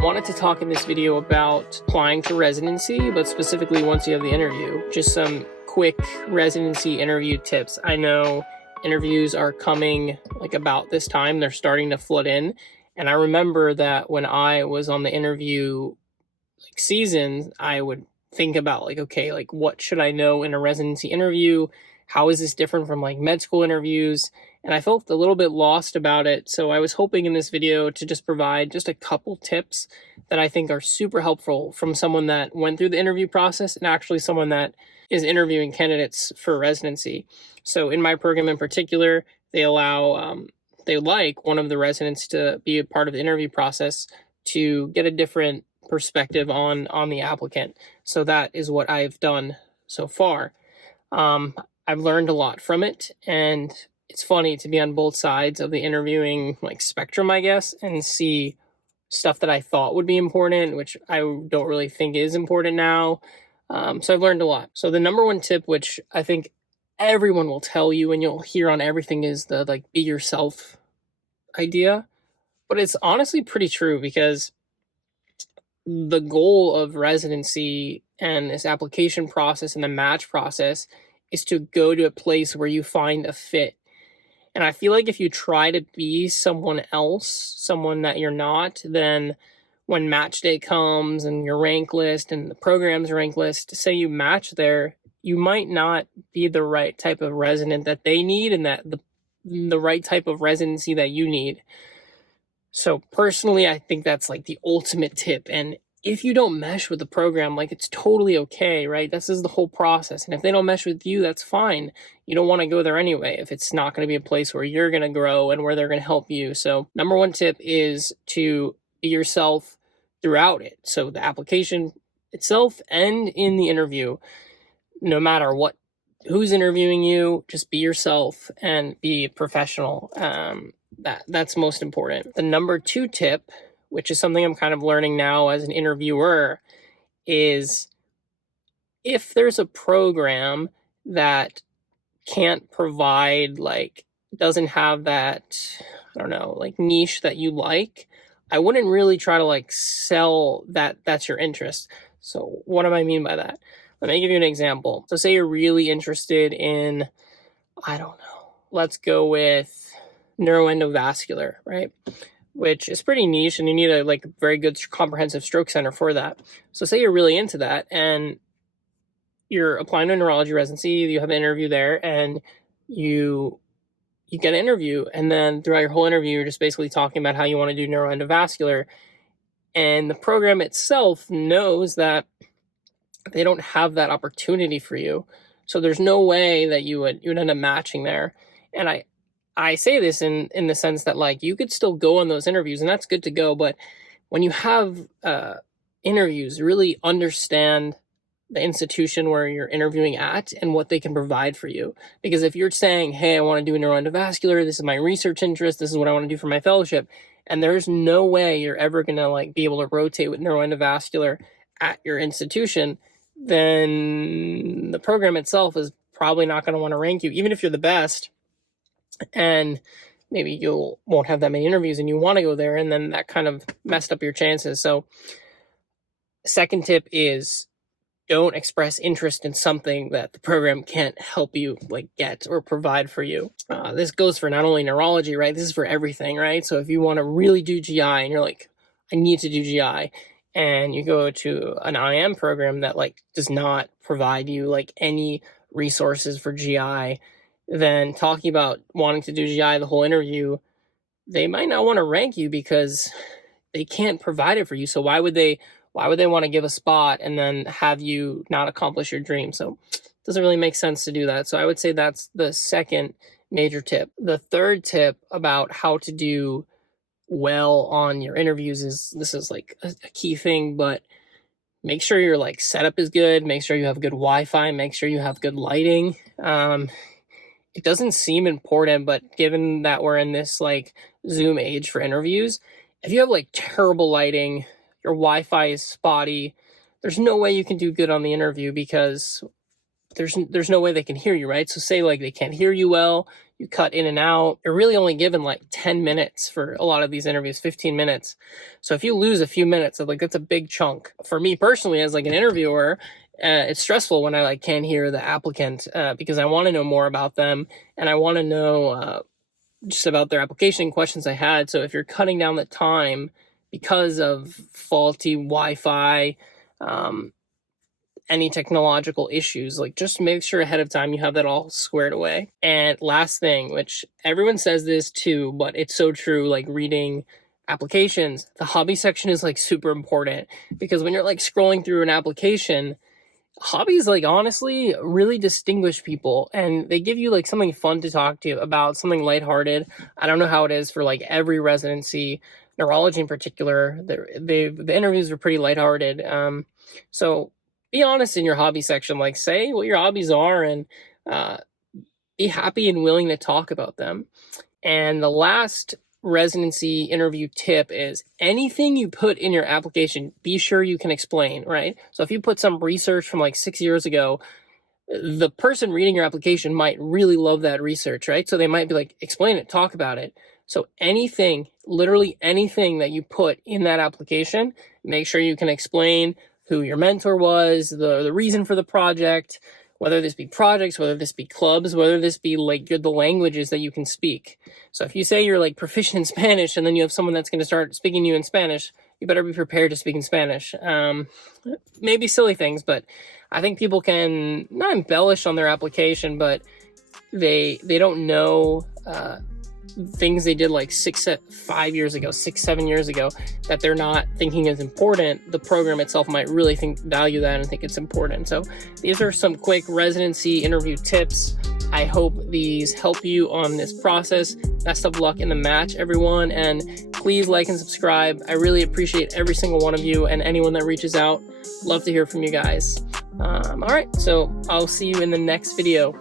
Wanted to talk in this video about applying to residency, but specifically once you have the interview. Just some quick residency interview tips. I know interviews are coming like about this time, they're starting to flood in. And I remember that when I was on the interview season, I would think about okay, what should I know in a residency interview? How is this different from med school interviews? And I felt a little bit lost about it. So I was hoping in this video to just provide just a couple tips that I think are super helpful from someone that went through the interview process and actually someone that is interviewing candidates for residency. So in my program in particular, they like one of the residents to be a part of the interview process to get a different perspective on the applicant. So that is what I've done so far. I've learned a lot from it, and it's funny to be on both sides of the interviewing spectrum, I guess, and see stuff that I thought would be important, which I don't really think is important now. So I've learned a lot. So the number one tip, which I think everyone will tell you and you'll hear on everything, is the be yourself idea. But it's honestly pretty true, because the goal of residency and this application process and the match process is to go to a place where you find a fit. And I feel like if you try to be someone else, someone that you're not, then when match day comes and your rank list and the program's rank list, say you match there, you might not be the right type of resident that they need and that the right type of residency that you need. So personally, I think that's the ultimate tip. And if you don't mesh with the program, it's totally okay, right? This is the whole process. And if they don't mesh with you, that's fine. You don't want to go there anyway if it's not going to be a place where you're going to grow and where they're going to help you. So number one tip is to be yourself throughout it. So the application itself and in the interview, no matter who's interviewing you, just be yourself and be professional. That's most important. The number two tip, which is something I'm kind of learning now as an interviewer, is if there's a program that can't provide, doesn't have that, niche that you like, I wouldn't really try to sell that's your interest. So what do I mean by that? Let me give you an example. So say you're really interested in, let's go with neuroendovascular, right? Which is pretty niche, and you need a very good comprehensive stroke center for that. So say you're really into that and you're applying to a neurology residency, you have an interview there, and you get an interview, and then throughout your whole interview, you're just basically talking about how you want to do neuroendovascular, and the program itself knows that they don't have that opportunity for you. So there's no way that you would end up matching there. And I say this in the sense that you could still go on those interviews, and that's good to go. But when you have interviews, really understand the institution where you're interviewing at and what they can provide for you. Because if you're saying, hey, I want to do neuroendovascular, this is my research interest, this is what I want to do for my fellowship, and there's no way you're ever going to be able to rotate with neuroendovascular at your institution, then the program itself is probably not going to want to rank you, even if you're the best. And maybe you won't have that many interviews and you want to go there, and then that kind of messed up your chances. So second tip is don't express interest in something that the program can't help you get or provide for you. This goes for not only neurology, right? This is for everything, right? So if you want to really do GI and you're I need to do GI, and you go to an IM program that does not provide you any resources for GI, then talking about wanting to do GI the whole interview, they might not want to rank you because they can't provide it for you. So why would they want to give a spot and then have you not accomplish your dream? So it doesn't really make sense to do that. So I would say that's the second major tip. The third tip about how to do well on your interviews is, this is a key thing, but make sure your setup is good, make sure you have good Wi-Fi, make sure you have good lighting. It doesn't seem important, but given that we're in this Zoom age for interviews, if you have terrible lighting, your Wi-Fi is spotty, there's no way you can do good on the interview, because there's no way they can hear you, right? So say they can't hear you well, you cut in and out. You're really only given like 10 minutes for a lot of these interviews, 15 minutes. So if you lose a few minutes, like that's a big chunk. For me personally, as like an interviewer, it's stressful when I like can't hear the applicant because I want to know more about them, and I want to know just about their application questions I had. So if you're cutting down the time because of faulty Wi-Fi, any technological issues, like just make sure ahead of time you have that all squared away. And last thing, which everyone says this too, but it's so true, like reading applications, the hobby section is like super important, because when you're like scrolling through an application, hobbies like honestly really distinguish people, and they give you like something fun to talk to about, something lighthearted. I don't know how it is for like every residency, neurology in particular, the interviews are pretty lighthearted. So be honest in your hobby section, like say what your hobbies are, and be happy and willing to talk about them. And the last residency interview tip is anything you put in your application, be sure you can explain, right? So if you put some research from like 6 years ago, the person reading your application might really love that research, right? So they might be like, explain it, talk about it. So anything, literally anything that you put in that application, make sure you can explain who your mentor was, the reason for the project, whether this be projects, whether this be clubs, whether this be like the languages that you can speak. So if you say you're like proficient in Spanish, and then you have someone that's going to start speaking to you in Spanish, you better be prepared to speak in Spanish. Maybe silly things, but I think people can not embellish on their application, but they don't know things they did like 7 years ago that they're not thinking is important. The program itself might really value that and think it's important. So these are some quick residency interview tips. I hope these help you on this process. Best of luck in the match, everyone, and please like and subscribe. I really appreciate every single one of you, and anyone that reaches out. Love to hear from you guys. All right, so I'll see you in the next video.